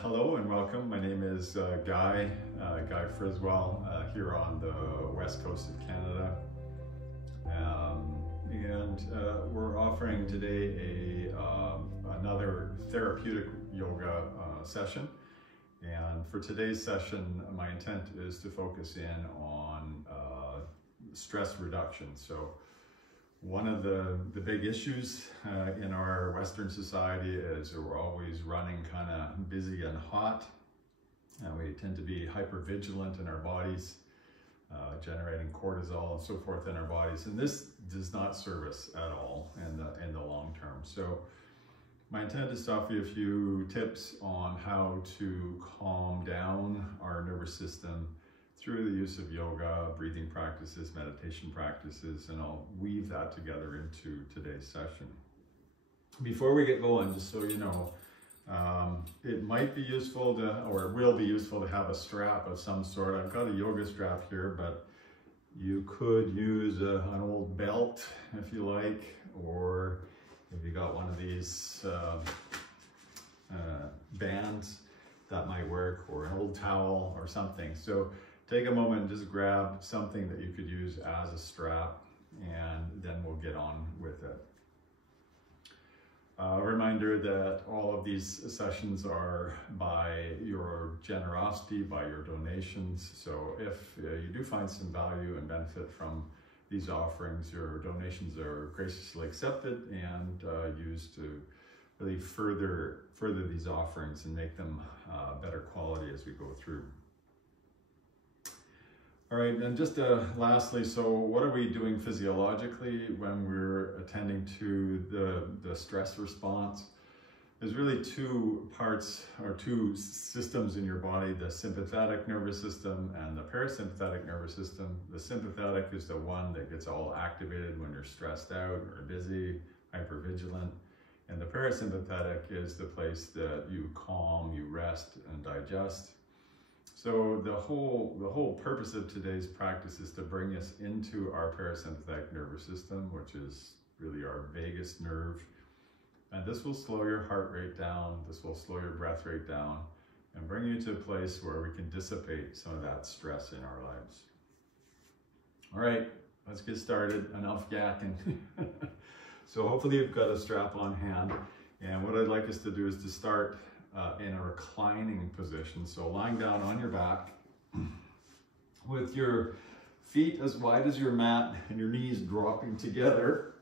Hello and welcome. My name is Guy Friswell here on the west coast of Canada. We're offering today another therapeutic yoga session. And for today's session, my intent is to focus in on stress reduction. So one of the big issues in our Western society is we're always running kind of busy and hot. We tend to be hyper vigilant in our bodies, generating cortisol and so forth in our bodies. And this does not serve us at all in the long term. So my intent is to offer you a few tips on how to calm down our nervous system through the use of yoga, breathing practices, meditation practices, and I'll weave that together into today's session. Before we get going, just so you know, it might be useful to, or it will be useful to have a strap of some sort. I've got a yoga strap here, but you could use an old belt if you like, or if you got one of these bands, that might work, or an old towel or something. So take a moment and just grab something that you could use as a strap, and then we'll get on with it. A reminder that all of these sessions are by your generosity, by your donations. So if you do find some value and benefit from these offerings, your donations are graciously accepted and used to really further these offerings and make them better quality as we go through. All right, and just lastly, so what are we doing physiologically when we're attending to the stress response? There's really two parts or two systems in your body, the sympathetic nervous system and the parasympathetic nervous system. The sympathetic is the one that gets all activated when you're stressed out or busy, hypervigilant. And the parasympathetic is the place that you calm, you rest and digest. So the whole purpose of today's practice is to bring us into our parasympathetic nervous system, which is really our vagus nerve. And this will slow your heart rate down, this will slow your breath rate down, and bring you to a place where we can dissipate some of that stress in our lives. All right, let's get started. Enough yakking. So hopefully you've got a strap on hand. And what I'd like us to do is to start in a reclining position. So lying down on your back with your feet as wide as your mat and your knees dropping together.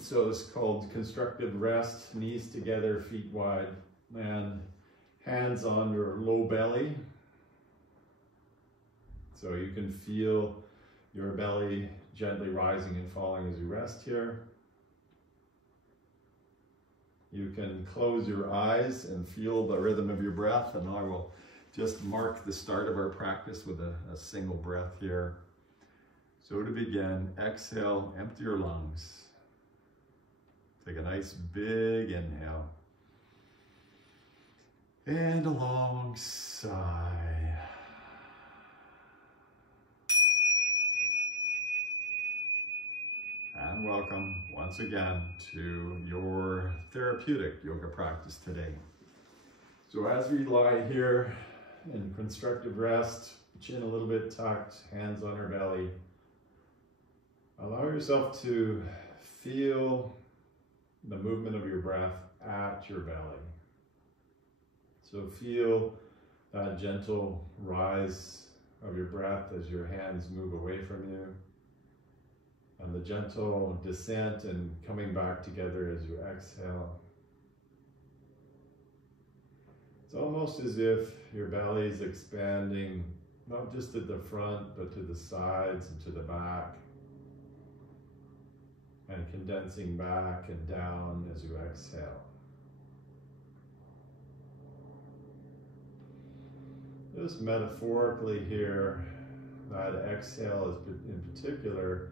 So it's called constructive rest, knees together, feet wide, and hands on your low belly. So you can feel your belly gently rising and falling as you rest here. You can close your eyes and feel the rhythm of your breath, and I will just mark the start of our practice with a single breath here. So to begin, exhale, empty your lungs. Take a nice big inhale. And a long sigh. And welcome once again to your therapeutic yoga practice today. So as we lie here in constructive rest, chin a little bit tucked, hands on our belly, allow yourself to feel the movement of your breath at your belly. So feel that gentle rise of your breath as your hands move away from you, and the gentle descent and coming back together as you exhale. It's almost as if your belly is expanding, not just at the front, but to the sides and to the back, and condensing back and down as you exhale. Just metaphorically here, that exhale in particular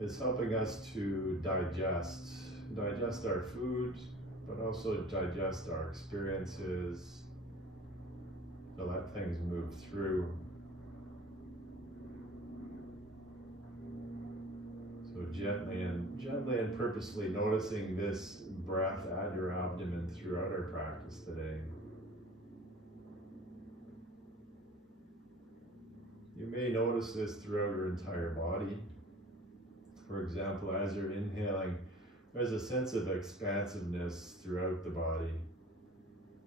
is helping us to digest our food, but also digest our experiences, to let things move through. So gently and purposely noticing this breath at your abdomen throughout our practice today. You may notice this throughout your entire body. For example, as you're inhaling, there's a sense of expansiveness throughout the body.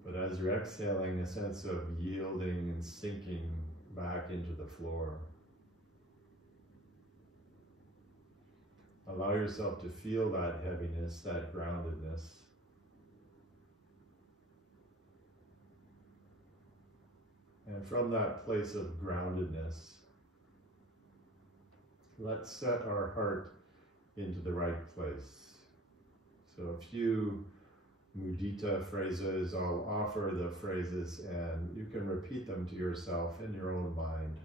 But as you're exhaling, a sense of yielding and sinking back into the floor. Allow yourself to feel that heaviness, that groundedness. And from that place of groundedness, let's set our heart into the right place. So a few mudita phrases, I'll offer the phrases and you can repeat them to yourself in your own mind.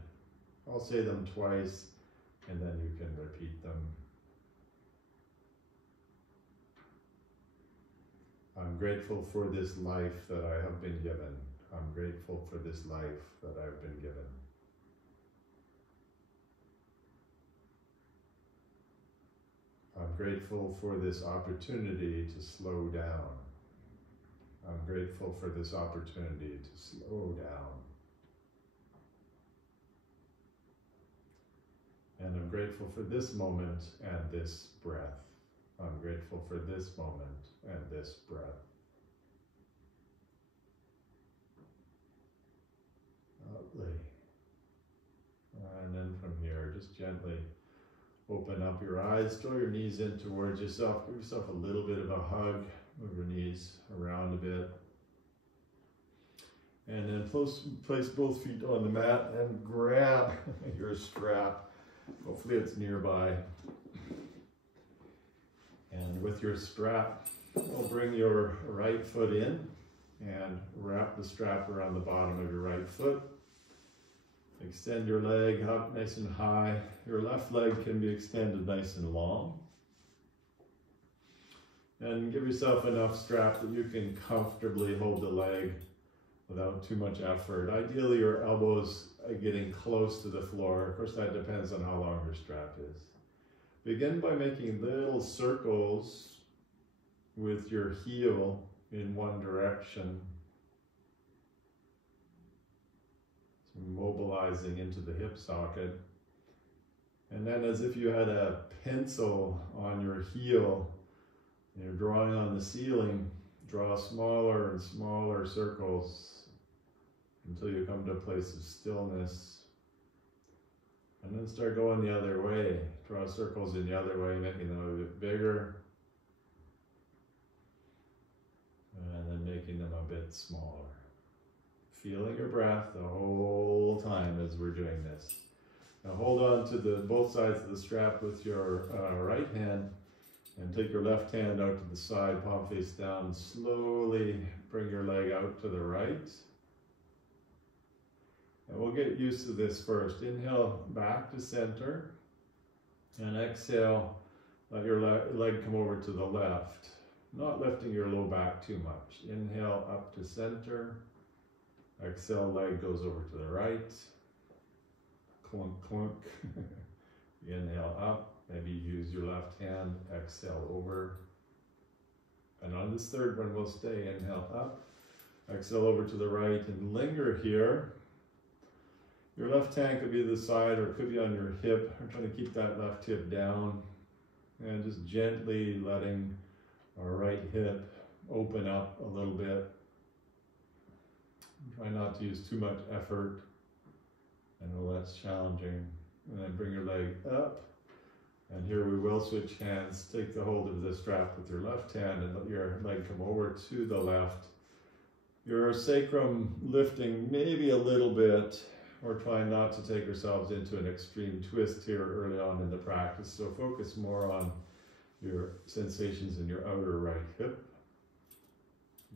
I'll say them twice and then you can repeat them. I'm grateful for this life that I have been given. I'm grateful for this life that I've been given. I'm grateful for this opportunity to slow down. I'm grateful for this opportunity to slow down. And I'm grateful for this moment and this breath. I'm grateful for this moment and this breath. Lovely. And then from here, just gently open up your eyes, draw your knees in towards yourself, give yourself a little bit of a hug, move your knees around a bit. And then place both feet on the mat and grab your strap. Hopefully it's nearby. And with your strap, we'll bring your right foot in and wrap the strap around the bottom of your right foot. Extend your leg up nice and high. Your left leg can be extended nice and long. And give yourself enough strap that you can comfortably hold the leg without too much effort. Ideally, your elbows are getting close to the floor. Of course, that depends on how long your strap is. Begin by making little circles with your heel in one direction. So mobilizing into the hip socket. And then as if you had a pencil on your heel, you're drawing on the ceiling, draw smaller and smaller circles until you come to a place of stillness. And then start going the other way. Draw circles in the other way, making them a bit bigger. And then making them a bit smaller. Feeling your breath the whole time as we're doing this. Now hold on to both sides of the strap with your right hand and take your left hand out to the side, palm face down. Slowly bring your leg out to the right. And we'll get used to this first. Inhale back to center and exhale, let your leg come over to the left, not lifting your low back too much. Inhale up to center, exhale, leg goes over to the right, clunk, clunk. Inhale up, maybe use your left hand, exhale over. And on this third one, we'll stay. Inhale up, exhale over to the right, and linger here. Your left hand could be to the side or it could be on your hip. I'm trying to keep that left hip down and just gently letting our right hip open up a little bit. Try not to use too much effort. I know that's challenging. And then bring your leg up. And here we will switch hands. Take the hold of the strap with your left hand and let your leg come over to the left. Your sacrum lifting maybe a little bit. We're trying not to take ourselves into an extreme twist here early on in the practice. So focus more on your sensations in your outer right hip.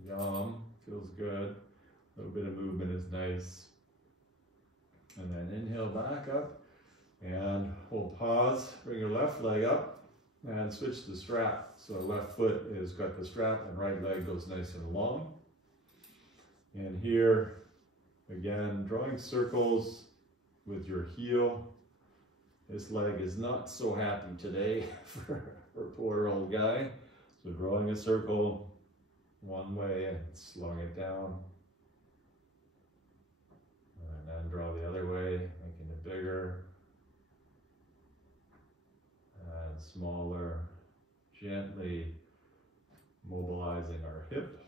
Yum, feels good. A little bit of movement is nice. And then inhale back up and we'll pause. Bring your left leg up and switch the strap. So left foot has got the strap and right leg goes nice and long. And here, again, drawing circles with your heel This leg is not so happy today for poor old guy. So drawing a circle one way and slowing it down. And then draw the other way, making it bigger and smaller, gently mobilizing our hip.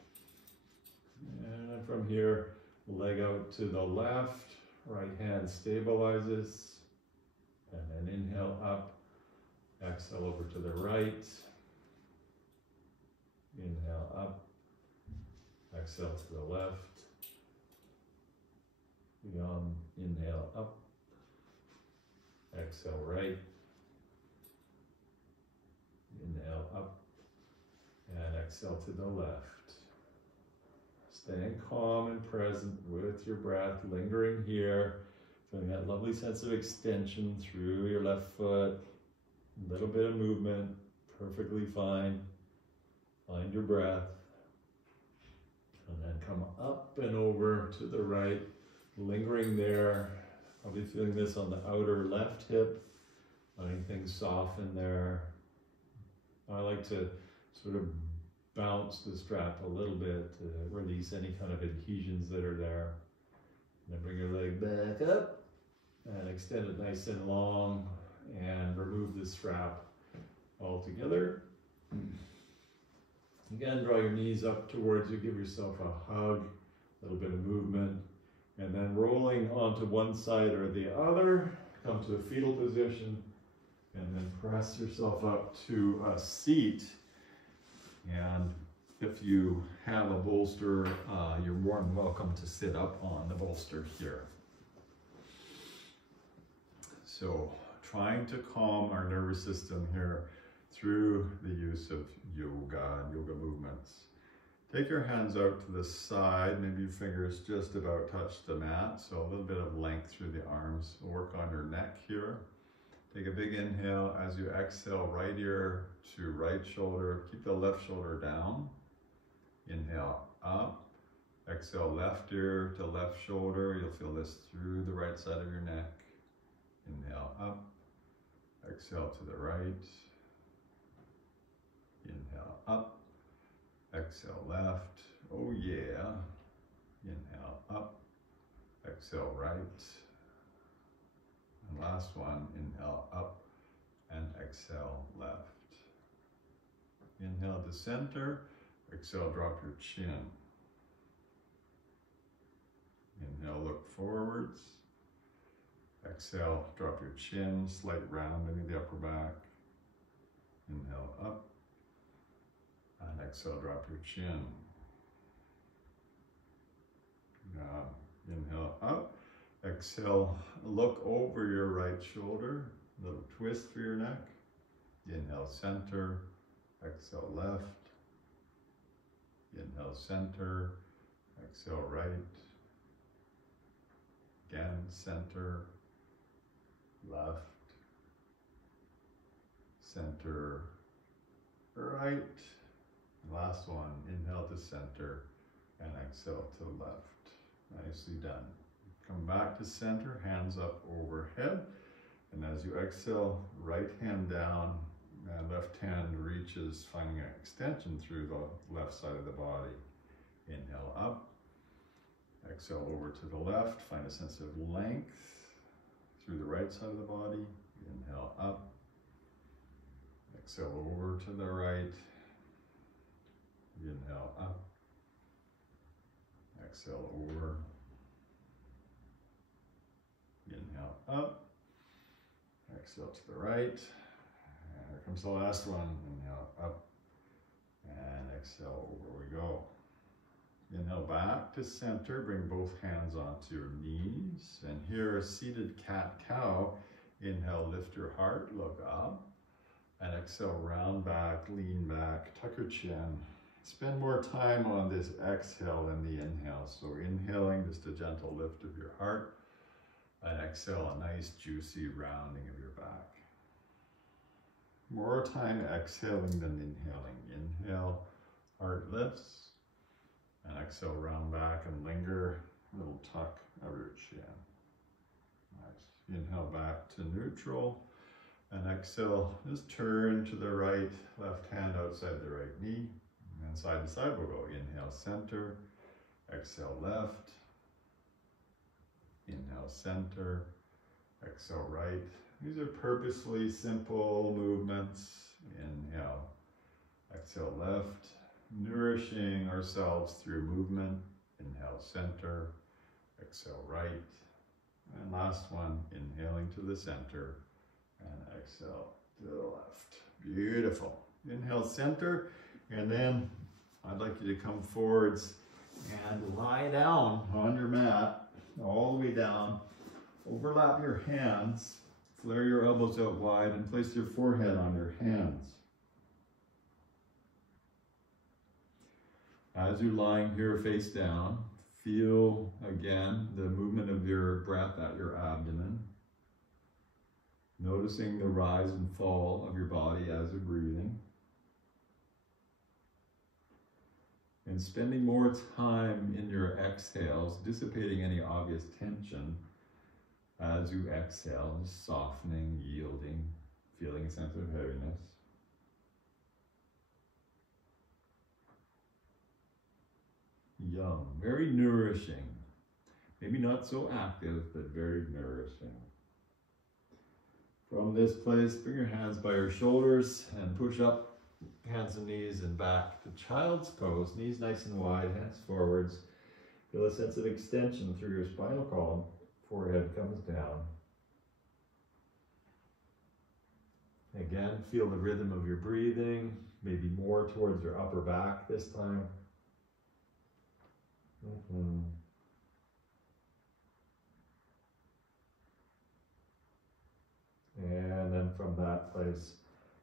And from here, leg out to the left, right hand stabilizes, and then inhale up, exhale over to the right, inhale up, exhale to the left, inhale up, exhale right, inhale up, and exhale to the left. Staying calm and present with your breath, lingering here, feeling that lovely sense of extension through your left foot, a little bit of movement, perfectly fine. Find your breath, and then come up and over to the right, lingering there, probably feeling this on the outer left hip, letting things soften there. I like to sort of bounce the strap a little bit to release any kind of adhesions that are there. And then bring your leg back up and extend it nice and long and remove the strap altogether. Again, draw your knees up towards you, give yourself a hug, a little bit of movement, and then rolling onto one side or the other, come to a fetal position, and then press yourself up to a seat. And if you have a bolster, you're more than welcome to sit up on the bolster here. So trying to calm our nervous system here through the use of yoga and yoga movements. Take your hands out to the side, maybe your fingers just about touch the mat, so a little bit of length through the arms. Work on your neck here. Take a big inhale. As you exhale, right ear to right shoulder. Keep the left shoulder down. Inhale up. Exhale, left ear to left shoulder. You'll feel this through the right side of your neck. Inhale up. Exhale to the right. Inhale up. Exhale left. Oh yeah. Inhale up. Exhale right. And last one, inhale up and exhale left. Inhale to center. Exhale, drop your chin. Inhale, look forwards. Exhale, drop your chin, slight rounding of the upper back. Inhale up. And exhale, drop your chin. Inhale up. Exhale, look over your right shoulder. Little twist for your neck. Inhale, center. Exhale, left. Inhale, center. Exhale, right. Again, center. Left. Center. Right. Last one, inhale to center and exhale to left. Nicely done. Come back to center, hands up overhead. And as you exhale, right hand down, and left hand reaches, finding an extension through the left side of the body. Inhale up. Exhale over to the left. Find a sense of length through the right side of the body. Inhale up. Exhale over to the right. Inhale up. Exhale over. Inhale up. Exhale to the right. And here comes the last one. Inhale up. And exhale over we go. Inhale back to center. Bring both hands onto your knees. And here, seated cat-cow. Inhale, lift your heart, look up. And exhale, round back, lean back, tuck your chin. Spend more time on this exhale than the inhale. So inhaling, just a gentle lift of your heart. And exhale, a nice juicy rounding of your back. More time exhaling than inhaling. Inhale, heart lifts. And exhale, round back and linger. A little tuck of your chin. Nice. Inhale back to neutral. And exhale, just turn to the right, left hand outside the right knee. And side to side we'll go. Inhale, center. Exhale, left. Inhale, center. Exhale, right. These are purposefully simple movements. Inhale, exhale, left. Nourishing ourselves through movement. Inhale, center. Exhale, right. And last one, inhaling to the center. And exhale to the left. Beautiful. Inhale, center. And then I'd like you to come forwards and lie down on your mat, all the way down. Overlap your hands, flare your elbows out wide, and place your forehead on your hands. As you're lying here face down, feel again the movement of your breath at your abdomen. Noticing the rise and fall of your body as you're breathing. And spending more time in your exhales, dissipating any obvious tension as you exhale, just softening, yielding, feeling a sense of heaviness. Yum, very nourishing. Maybe not so active, but very nourishing. From this place, bring your hands by your shoulders and push up. Hands and knees and back to child's pose. Knees nice and wide, hands forwards. Feel a sense of extension through your spinal column. Forehead comes down. Again, feel the rhythm of your breathing, maybe more towards your upper back this time. And then from that place,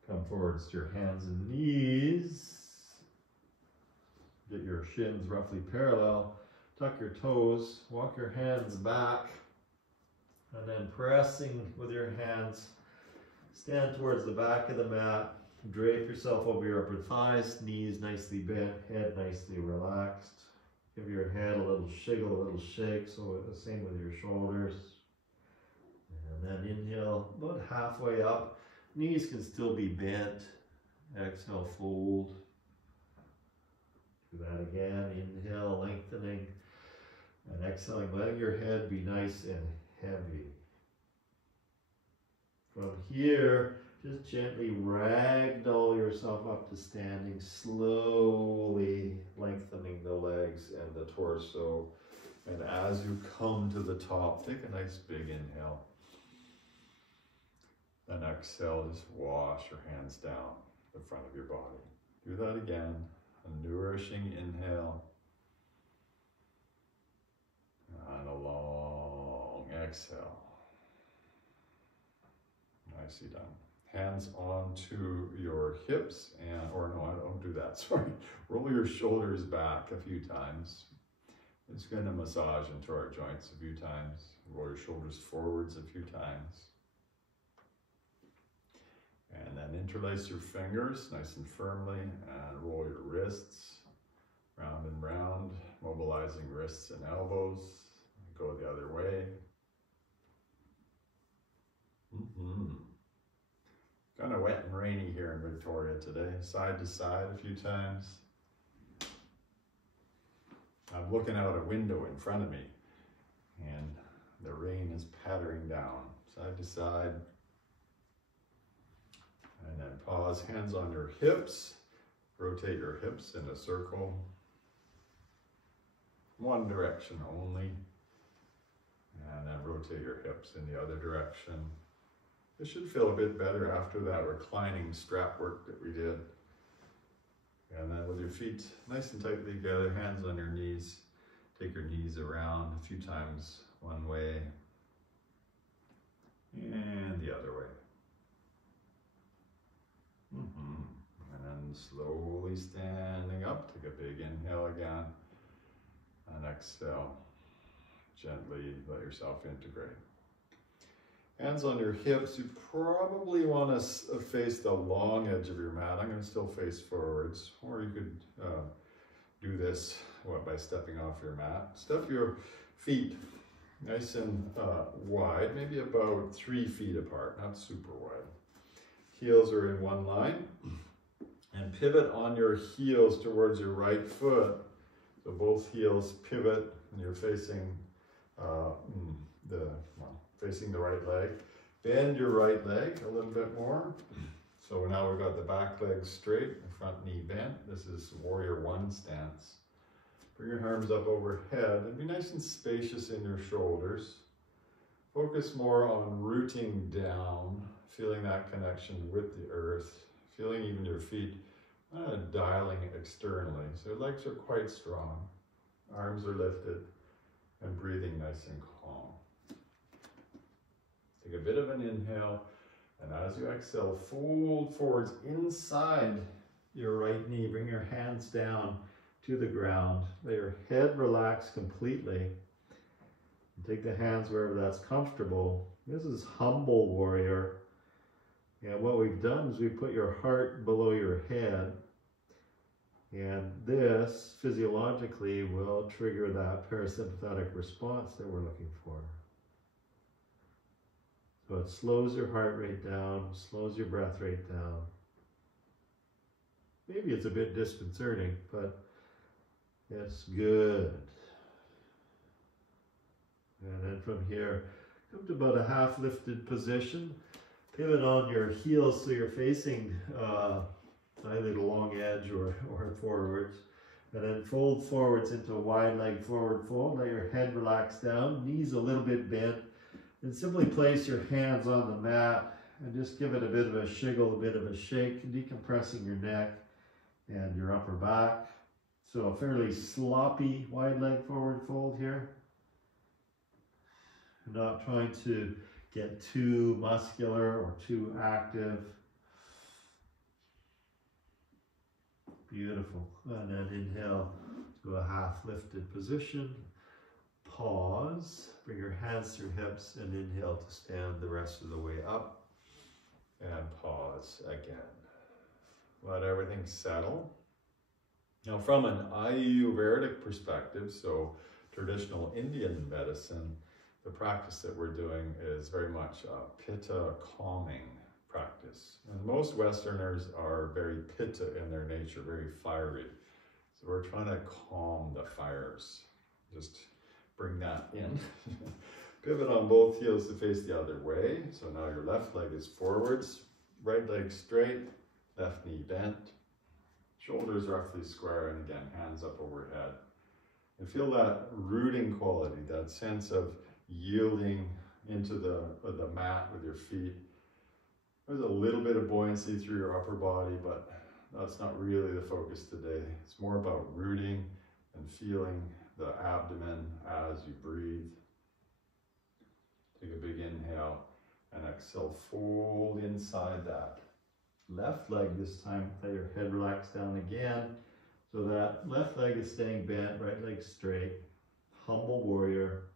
come forwards to your hands and knees. Get your shins roughly parallel. Tuck your toes. Walk your hands back. And then pressing with your hands, stand towards the back of the mat. Drape yourself over your upper thighs. Knees nicely bent. Head nicely relaxed. Give your head a little shiggle, a little shake. So the same with your shoulders. And then inhale about halfway up. Knees can still be bent. Exhale, fold. Do that again. Inhale, lengthening. And exhaling, letting your head be nice and heavy. From here, just gently ragdoll yourself up to standing, slowly lengthening the legs and the torso. And as you come to the top, take a nice big inhale. Then exhale, just wash your hands down the front of your body. Do that again. A nourishing inhale. And a long exhale. Nicely done. Hands onto your hips, or no, I don't do that, sorry. Roll your shoulders back a few times. It's going to massage into our joints a few times. Roll your shoulders forwards a few times. And then interlace your fingers nice and firmly and roll your wrists round and round, mobilizing wrists and elbows. Go the other way. Kind of wet and rainy here in Victoria today. Side to side a few times. I'm looking out a window in front of me and the rain is pattering down. Side to side. And then pause, hands on your hips. Rotate your hips in a circle. One direction only. And then rotate your hips in the other direction. This should feel a bit better after that reclining strap work that we did. And then with your feet nice and tightly together, hands on your knees. Take your knees around a few times one way and the other way. And then slowly standing up, take a big inhale again, and exhale. Gently let yourself integrate. Hands on your hips, you probably want to face the long edge of your mat. I'm going to still face forwards, or you could do this by stepping off your mat. Step your feet nice and wide, maybe about 3 feet apart, not super wide. Heels are in one line. And pivot on your heels towards your right foot. So both heels pivot and you're facing facing the right leg. Bend your right leg a little bit more. So now we've got the back leg straight, the front knee bent. This is warrior one stance. Bring your arms up overhead and be nice and spacious in your shoulders. Focus more on rooting down, feeling that connection with the earth, feeling even your feet dialing externally. So your legs are quite strong, arms are lifted, and breathing nice and calm. Take a bit of an inhale, and as you exhale, fold forwards inside your right knee. Bring your hands down to the ground. Let your head relax completely. And take the hands wherever that's comfortable. This is humble warrior. And what we've done is we put your heart below your head. And this physiologically will trigger that parasympathetic response that we're looking for. So it slows your heart rate down, slows your breath rate down. Maybe it's a bit disconcerting, but it's good. And then from here, come to about a half lifted position. Pivot on your heels so you're facing either the long edge or forwards. And then fold forwards into a wide leg forward fold. Let your head relax down, knees a little bit bent. And simply place your hands on the mat and just give it a bit of a shiggle, a bit of a shake, decompressing your neck and your upper back. So a fairly sloppy wide leg forward fold here. Not trying to get too muscular or too active. Beautiful. And then inhale to a half lifted position. Pause. Bring your hands to your hips and inhale to stand the rest of the way up. And pause again. Let everything settle. Now from an Ayurvedic perspective, so traditional Indian medicine, the practice that we're doing is very much a pitta-calming practice. And most Westerners are very pitta in their nature, very fiery. So we're trying to calm the fires. Just bring that in. Pivot on both heels to face the other way. So now your left leg is forwards, right leg straight, left knee bent, shoulders roughly square, and again, hands up overhead. And feel that rooting quality, that sense of yielding into the mat with your feet. There's a little bit of buoyancy through your upper body, but that's not really the focus today. It's more about rooting and feeling the abdomen as you breathe. Take a big inhale and exhale, fold inside that left leg this time. Let your head relax down again. So that left leg is staying bent, right leg straight. Humble warrior.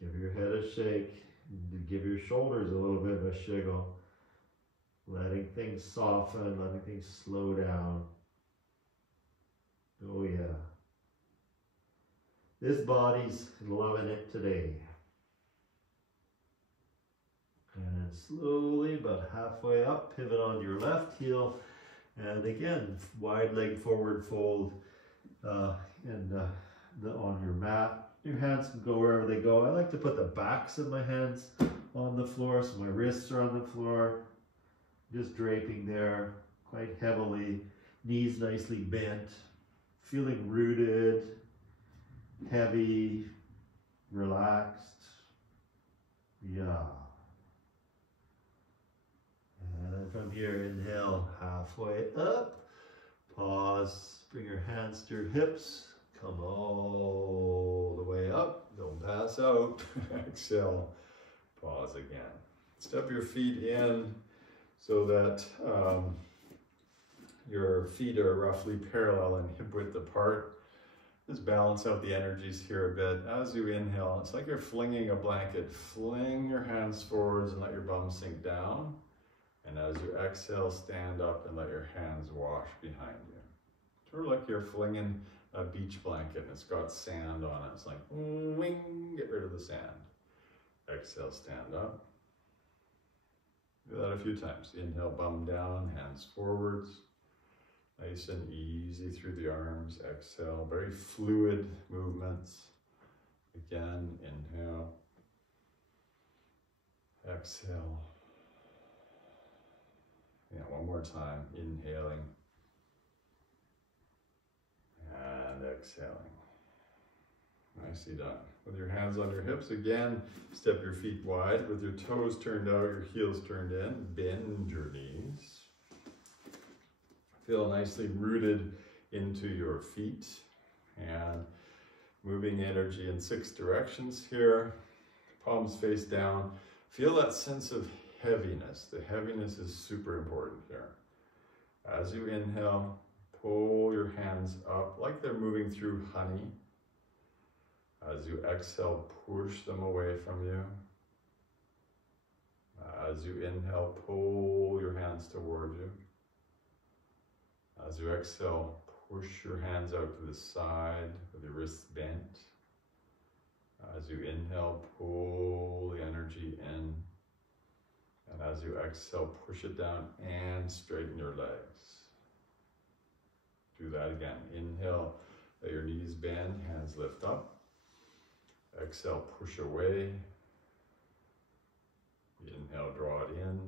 Give your head a shake. Give your shoulders a little bit of a shiggle. Letting things soften, letting things slow down. Oh yeah. This body's loving it today. And then slowly, about halfway up, pivot on your left heel. And again, wide leg forward fold on your mat. Your hands can go wherever they go. I like to put the backs of my hands on the floor, so my wrists are on the floor. Just draping there quite heavily. Knees nicely bent. Feeling rooted, heavy, relaxed. Yeah. And then from here, inhale halfway up. Pause. Bring your hands to your hips. Come all the way up. Don't pass out. Exhale. Pause again. Step your feet in so that your feet are roughly parallel and hip width apart. Just balance out the energies here a bit. As you inhale, it's like you're flinging a blanket. Fling your hands forwards and let your bum sink down. And as you exhale, stand up and let your hands wash behind you. Sort of like you're flinging a beach blanket and it's got sand on it. It's like, wing, get rid of the sand. Exhale, stand up. Do that a few times. Inhale, bum down, hands forwards. Nice and easy through the arms. Exhale, very fluid movements. Again, inhale. Exhale. Yeah, one more time. Inhaling. And exhaling. Nicely done. With your hands on your hips, again, step your feet wide. With your toes turned out, your heels turned in. Bend your knees. Feel nicely rooted into your feet. And moving energy in 6 directions here. Palms face down. Feel that sense of heaviness. The heaviness is super important here. As you inhale, pull your hands up like they're moving through honey. As you exhale, push them away from you. As you inhale, pull your hands toward you. As you exhale, push your hands out to the side with your wrists bent. As you inhale, pull the energy in. And as you exhale, push it down and straighten your legs. Do that again. Inhale, let your knees bend, hands lift up. Exhale, push away. Inhale, draw it in.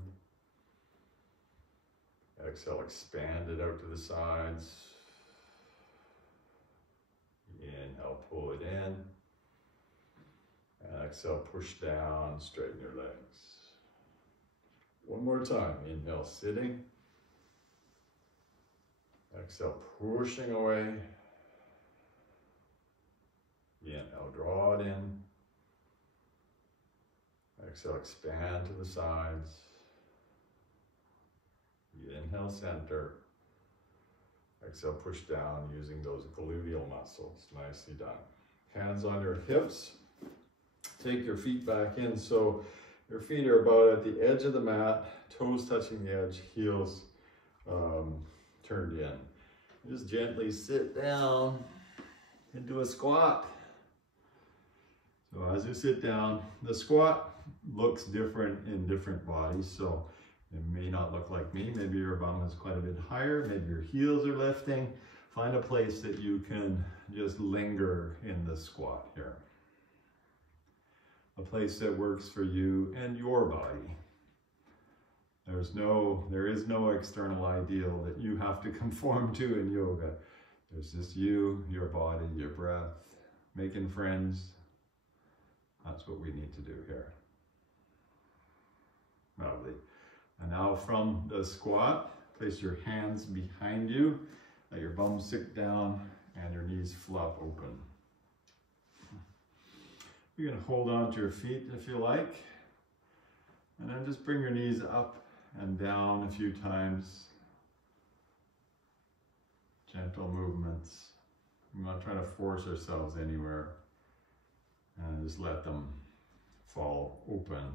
Exhale, expand it out to the sides. Inhale, pull it in. And exhale, push down, straighten your legs. One more time. Inhale, sitting. Exhale, pushing away. Inhale, draw it in. Exhale, expand to the sides. Inhale, center. Exhale, push down using those gluteal muscles. Nicely done. Hands on your hips. Take your feet back in so your feet are about at the edge of the mat, toes touching the edge, heels turned in. Just gently sit down into a squat. So as you sit down, the squat looks different in different bodies. So it may not look like me. Maybe your bum is quite a bit higher. Maybe your heels are lifting. Find a place that you can just linger in the squat here. A place that works for you and your body. There is no external ideal that you have to conform to in yoga. There's just you, your body, your breath, making friends. That's what we need to do here. Lovely. And now from the squat, place your hands behind you, let your bum sit down and your knees flop open. You can hold on to your feet if you like, and then just bring your knees up and down a few times. Gentle movements. We're not trying to force ourselves anywhere, and just let them fall open.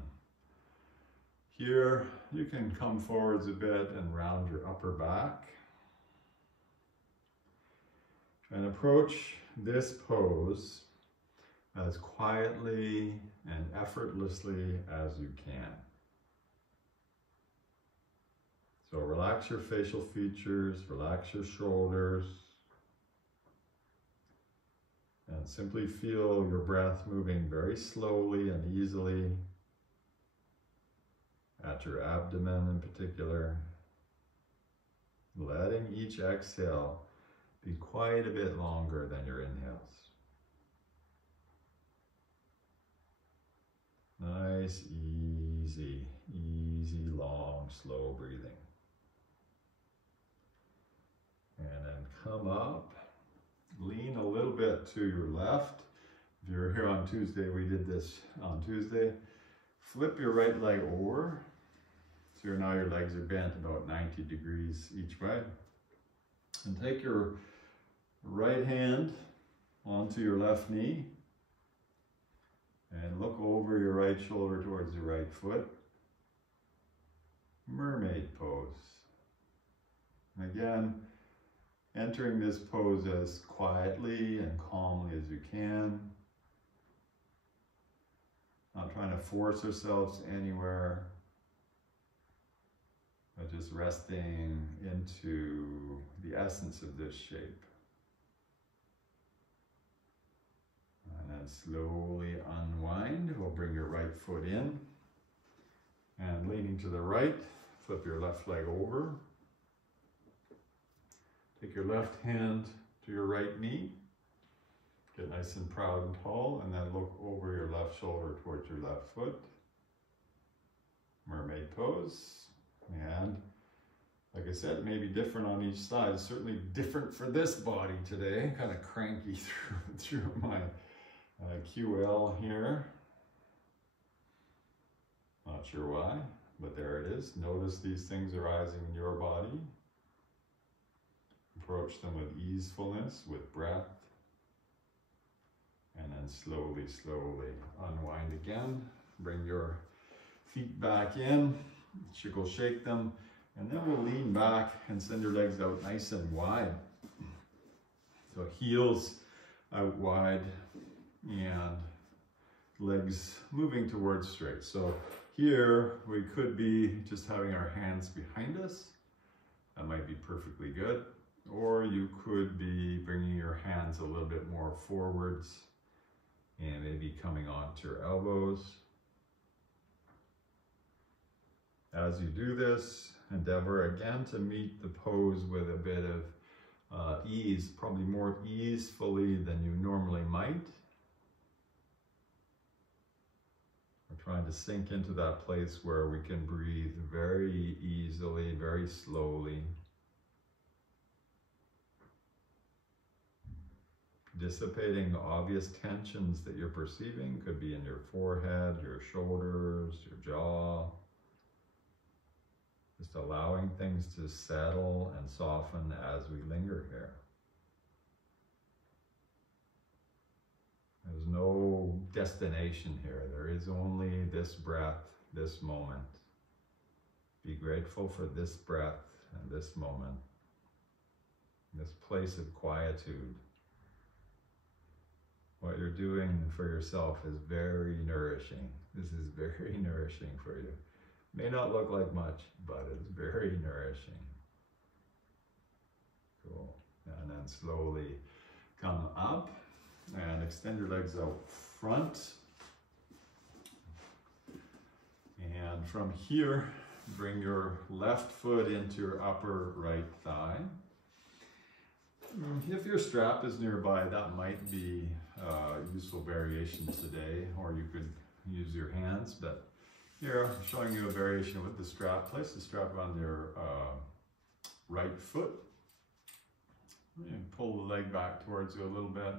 Here, you can come forwards a bit and round your upper back. And approach this pose as quietly and effortlessly as you can. So relax your facial features, relax your shoulders, and simply feel your breath moving very slowly and easily at your abdomen in particular. Letting each exhale be quite a bit longer than your inhales. Nice, easy, long, slow breathing. And then come up, lean a little bit to your left. If you were here on Tuesday, we did this on Tuesday. Flip your right leg over. So now your legs are bent about 90 degrees each way. And take your right hand onto your left knee. And look over your right shoulder towards your right foot. Mermaid pose. And again, entering this pose as quietly and calmly as you can. Not trying to force ourselves anywhere. But just resting into the essence of this shape. And then slowly unwind. We'll bring your right foot in. And leaning to the right, flip your left leg over. Take your left hand to your right knee. Get nice and proud and tall, and then look over your left shoulder towards your left foot. Mermaid pose. And like I said, it may be different on each side. It's certainly different for this body today. Kind of cranky through my QL here. Not sure why, but there it is. Notice these things arising in your body. Approach them with easefulness, with breath. And then slowly, slowly unwind again. Bring your feet back in. Go shake them. And then we'll lean back and send your legs out nice and wide. So heels out wide and legs moving towards straight. So here we could be just having our hands behind us. That might be perfectly good. Or you could be bringing your hands a little bit more forwards and maybe coming onto your elbows. As you do this, endeavor again to meet the pose with a bit of ease, probably more easefully than you normally might. We're trying to sink into that place where we can breathe very easily, very slowly. Dissipating obvious tensions that you're perceiving, could be in your forehead, your shoulders, your jaw. Just allowing things to settle and soften as we linger here. There's no destination here. There is only this breath, this moment. Be grateful for this breath and this moment, this place of quietude. What you're doing for yourself is very nourishing. This is very nourishing for you. May not look like much, but it's very nourishing. Cool. And then slowly come up and extend your legs out front. And from here, bring your left foot into your upper right thigh. If your strap is nearby, that might be a useful variation today, or you could use your hands, but here I'm showing you a variation with the strap. Place the strap on your right foot. And pull the leg back towards you a little bit,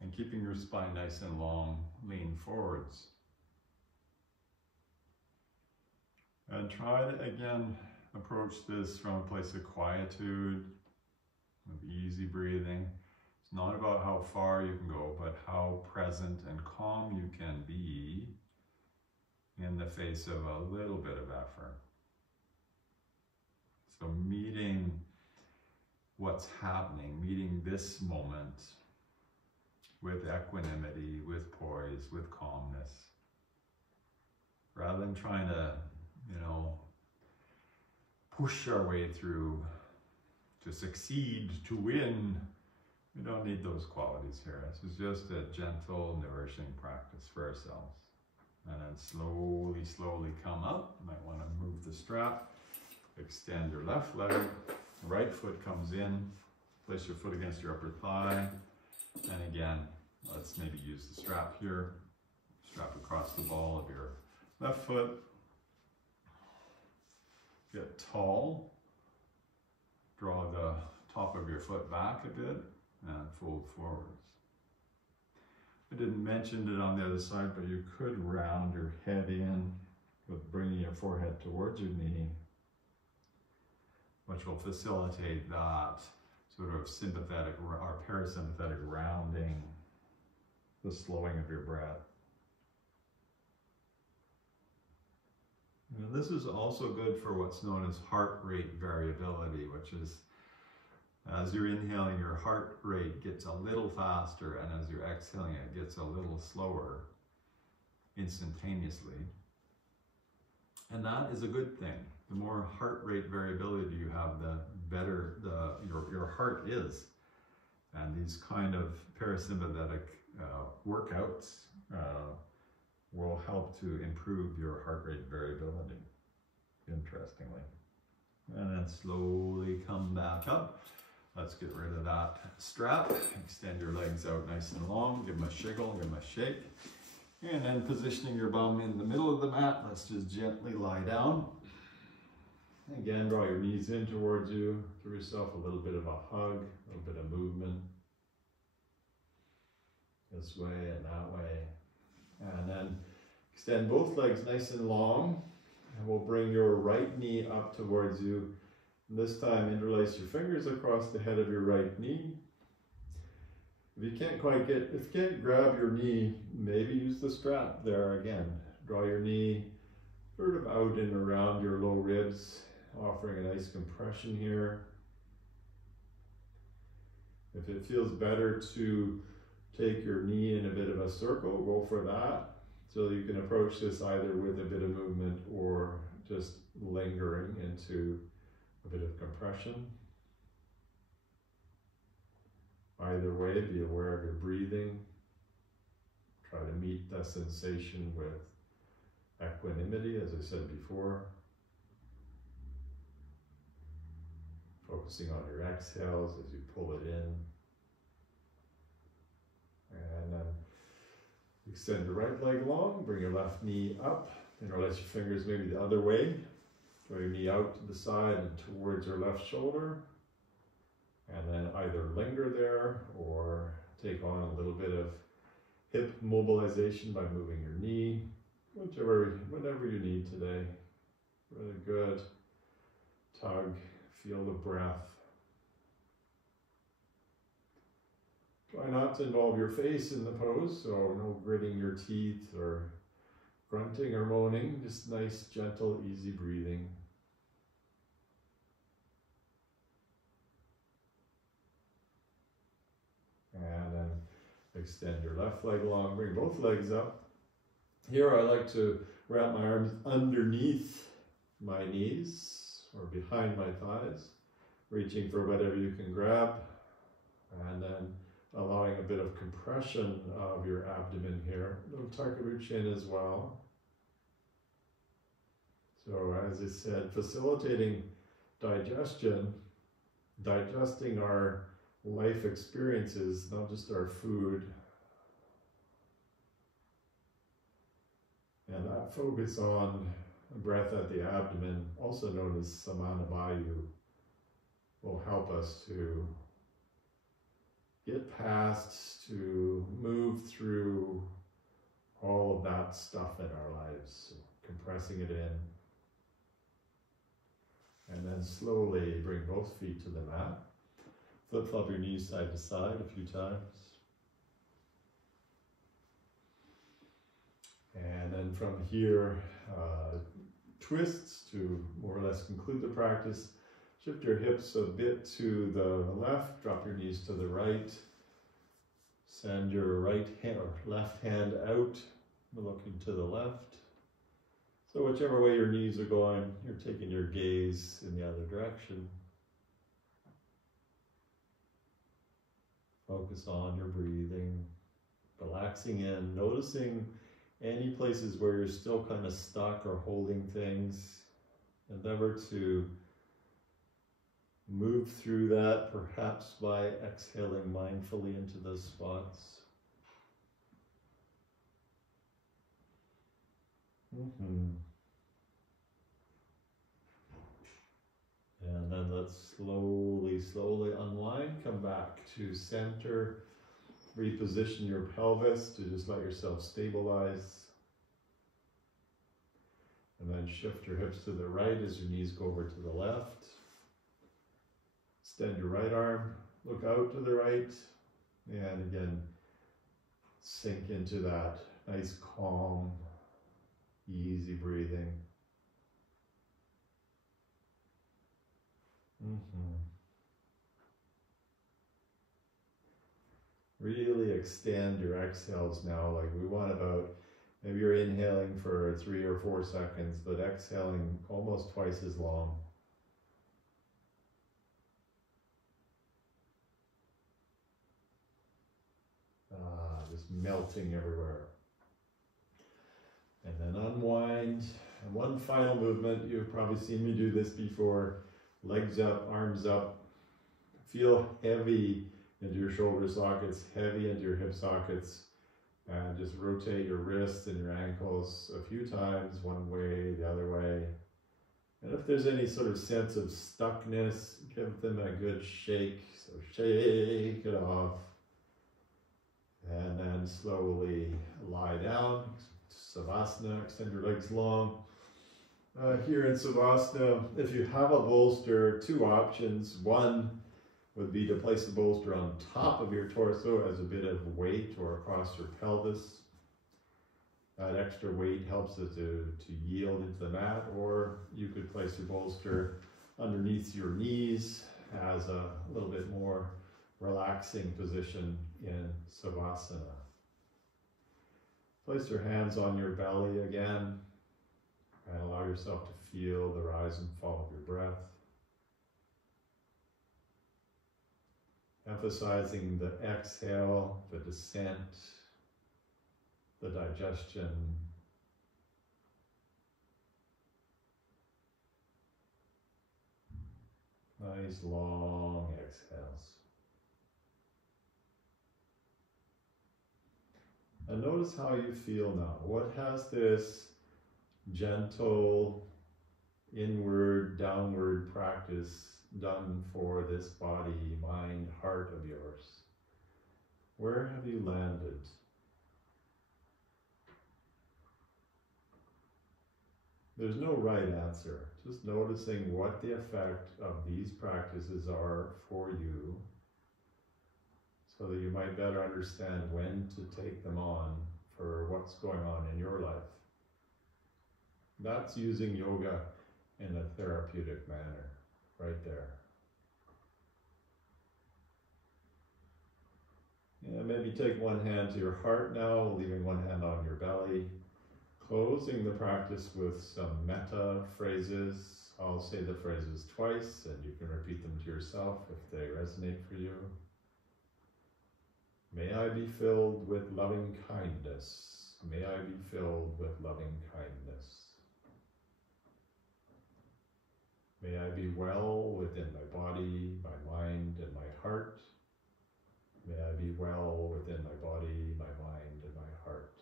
and keeping your spine nice and long, lean forwards. And try to again approach this from a place of quietude, with easy breathing. It's not about how far you can go, but how present and calm you can be in the face of a little bit of effort. So meeting what's happening, meeting this moment with equanimity, with poise, with calmness. Rather than trying to, push our way through, to succeed, to win. We don't need those qualities here. This is just a gentle, nourishing practice for ourselves. And then slowly, slowly come up. You might want to move the strap. Extend your left leg. Right foot comes in. Place your foot against your upper thigh. And again, let's maybe use the strap here. Strap across the ball of your left foot. Get tall. Draw the top of your foot back a bit and fold forwards. I didn't mention it on the other side, but you could round your head in with bringing your forehead towards your knee, which will facilitate that sort of sympathetic or parasympathetic rounding, the slowing of your breath. Now, this is also good for what's known as heart rate variability, which is as you're inhaling, your heart rate gets a little faster, and as you're exhaling, it gets a little slower instantaneously. And that is a good thing. The more heart rate variability you have, the better your heart is. And these kind of parasympathetic workouts will help to improve your heart rate variability, interestingly. And then slowly come back up. Let's get rid of that strap. Extend your legs out nice and long. Give them a shiggle, give them a shake. And then positioning your bum in the middle of the mat, let's just gently lie down. Again, draw your knees in towards you. Give yourself a little bit of a hug, a little bit of movement. This way and that way. And then extend both legs nice and long. And we'll bring your right knee up towards you. And this time, interlace your fingers across the head of your right knee. If you can't grab your knee, maybe use the strap there again. Draw your knee sort of out and around your low ribs, offering a nice compression here. If it feels better to take your knee in a bit of a circle, go for that. So you can approach this either with a bit of movement or just lingering into a bit of compression. Either way, be aware of your breathing. Try to meet that sensation with equanimity, as I said before. Focusing on your exhales as you pull it in. And then extend your right leg long, bring your left knee up, interlace your fingers maybe the other way. Draw your knee out to the side and towards your left shoulder. And then either linger there or take on a little bit of hip mobilization by moving your knee, whatever you need today. Really good. Tug, feel the breath. Try not to involve your face in the pose, so no gritting your teeth or grunting or moaning, just nice, gentle, easy breathing. And then extend your left leg long, bring both legs up. Here I like to wrap my arms underneath my knees or behind my thighs, reaching for whatever you can grab, and then allowing a bit of compression of your abdomen here. A little tuck of your chin as well. So as I said, facilitating digestion, digesting our life experiences, not just our food. And that focus on breath at the abdomen, also known as Samana Vayu, will help us to get past, to move through all of that stuff in our lives, so compressing it in. And then slowly bring both feet to the mat. Flip-flop your knees side to side a few times. And then from here, twists to more or less conclude the practice. Shift your hips a bit to the left, drop your knees to the right. Send your right hand or left hand out, looking to the left. So whichever way your knees are going, you're taking your gaze in the other direction. Focus on your breathing, relaxing in, noticing any places where you're still kind of stuck or holding things. Endeavor to move through that, perhaps by exhaling mindfully into those spots. And then let's slowly unwind, come back to center, reposition your pelvis to just let yourself stabilize. And then shift your hips to the right as your knees go over to the left. Extend your right arm, look out to the right, and again, sink into that nice, calm, easy breathing. Really extend your exhales now, like we want about Maybe you're inhaling for 3 or 4 seconds, but exhaling almost twice as long. Just melting everywhere. And then unwind. And one final movement, you've probably seen me do this before. Legs up, arms up. Feel heavy into your shoulder sockets, heavy into your hip sockets. And just rotate your wrists and your ankles a few times, one way, the other way. And if there's any sort of sense of stuckness, give them a good shake. So shake it off. And then slowly lie down. Savasana, extend your legs long. Here in Savasana, if you have a bolster, 2 options. One would be to place the bolster on top of your torso as a bit of weight or across your pelvis. That extra weight helps it to yield into the mat, or you could place your bolster underneath your knees as a little bit more relaxing position in Savasana. Place your hands on your belly again and allow yourself to feel the rise and fall of your breath. Emphasizing the exhale, the descent, the digestion. Nice long exhales. And notice how you feel now. What has this gentle inward, downward practice done for this body, mind, heart of yours? Where have you landed? There's no right answer. Just noticing what the effect of these practices are for you, so that you might better understand when to take them on for what's going on in your life. That's using yoga in a therapeutic manner, right there. Yeah, maybe take one hand to your heart now, leaving one hand on your belly. Closing the practice with some metta phrases. I'll say the phrases twice, and you can repeat them to yourself if they resonate for you. May I be filled with loving kindness. May I be filled with loving kindness. May I be well within my body, my mind, and my heart. May I be well within my body, my mind, and my heart.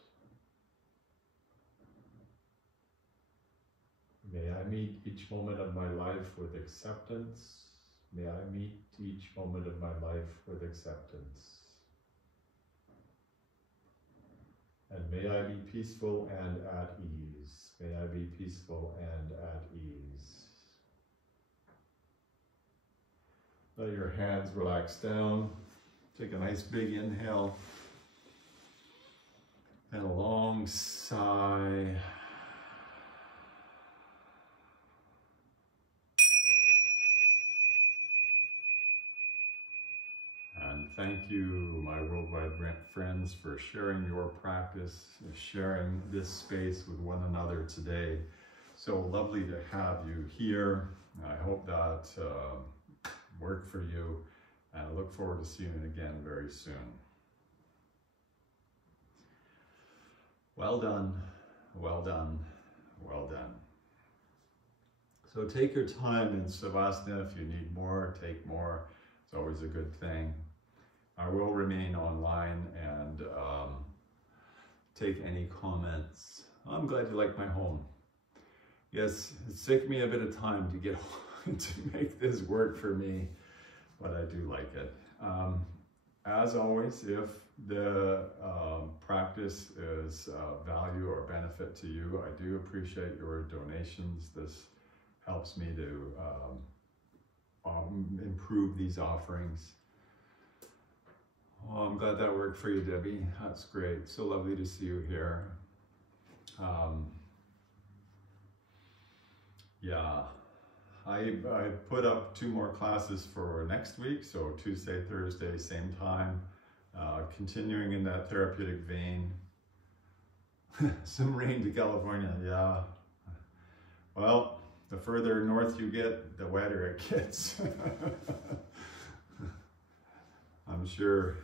May I meet each moment of my life with acceptance. May I meet each moment of my life with acceptance. And may I be peaceful and at ease. May I be peaceful and at ease. Let your hands relax down. Take a nice big inhale and a long sigh. And thank you, my worldwide friends, for sharing your practice, sharing this space with one another today. So lovely to have you here. I hope that worked for you, and I look forward to seeing you again very soon. Well done, well done, well done. So take your time in Savasana. If you need more, take more. It's always a good thing. I will remain online and take any comments. I'm glad you like my home. Yes, it's taken me a bit of time to get to make this work for me, but I do like it. As always, if the practice is value or benefit to you, I do appreciate your donations. This helps me to improve these offerings. Oh, I'm glad that worked for you, Debbie. That's great. So lovely to see you here. Yeah, I put up 2 more classes for next week, so Tuesday, Thursday, same time, continuing in that therapeutic vein. Some rain to California, yeah. Well, the further north you get, the wetter it gets. I'm sure.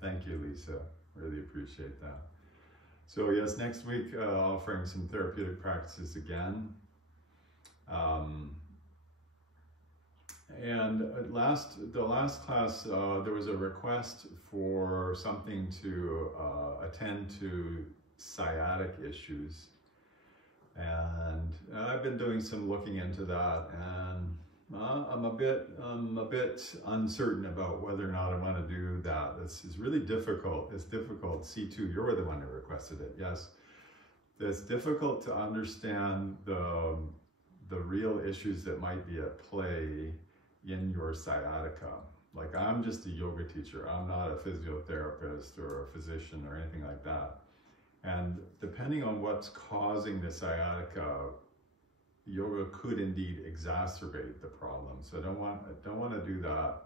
Thank you, Lisa. Really appreciate that. So yes, next week offering some therapeutic practices again. And the last class, there was a request for something to attend to sciatic issues. And I've been doing some looking into that, and I'm a bit uncertain about whether or not I want to do that. This is really difficult. It's difficult. C2, you're the one who requested it. Yes, it's difficult to understand the real issues that might be at play in your sciatica. Like, I'm just a yoga teacher. I'm not a physiotherapist or a physician or anything like that. And depending on what's causing the sciatica, yoga could indeed exacerbate the problem. So I don't want to do that.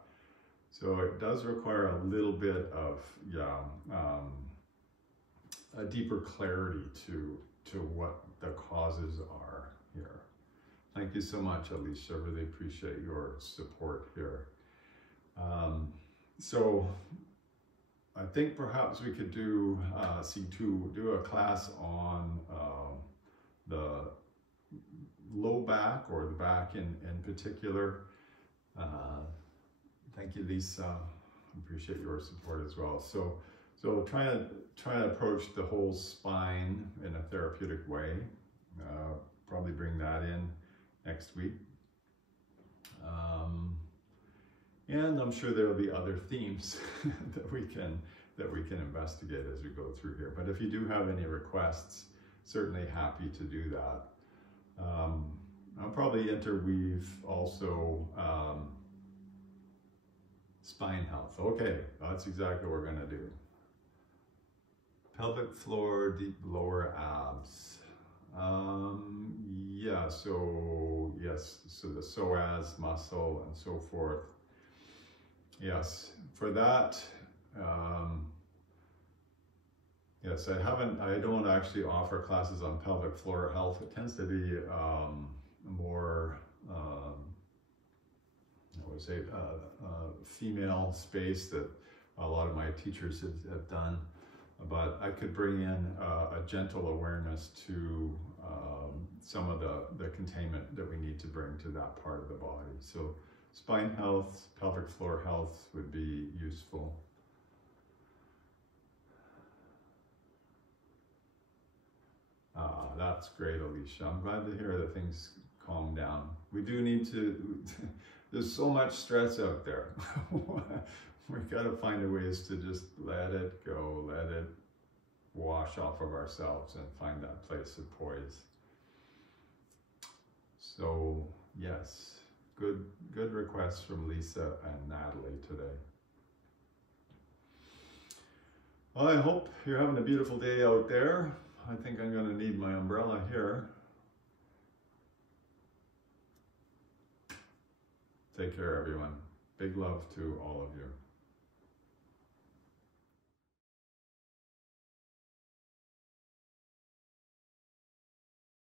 So it does require a little bit of, a deeper clarity to what the causes are here. Thank you so much, Alicia. I really appreciate your support here. So I think perhaps we could do C2, do a class on the low back, or the back in particular. Thank you, Lisa. Appreciate your support as well. So try to approach the whole spine in a therapeutic way. Probably bring that in next week. And I'm sure there will be other themes that we can investigate as we go through here. But if you do have any requests, certainly happy to do that. I'll probably interweave also spine health. Okay, that's exactly what we're going to do. Pelvic floor, deep lower abs. Yeah, so yes, so the psoas muscle and so forth. Yes, for that, yes, I don't actually offer classes on pelvic floor health. It tends to be more, I would say, female space that a lot of my teachers have done. But I could bring in a gentle awareness to some of the containment that we need to bring to that part of the body. So spine health, pelvic floor health would be useful. That's great, Alicia. I'm glad to hear that things calm down. We do need to, there's so much stress out there. We've got to find ways to just let it go, let it wash off of ourselves and find that place of poise. So yes, good requests from Lisa and Natalie today. Well, I hope you're having a beautiful day out there. I think I'm going to need my umbrella here. Take care, everyone. Big love to all of you.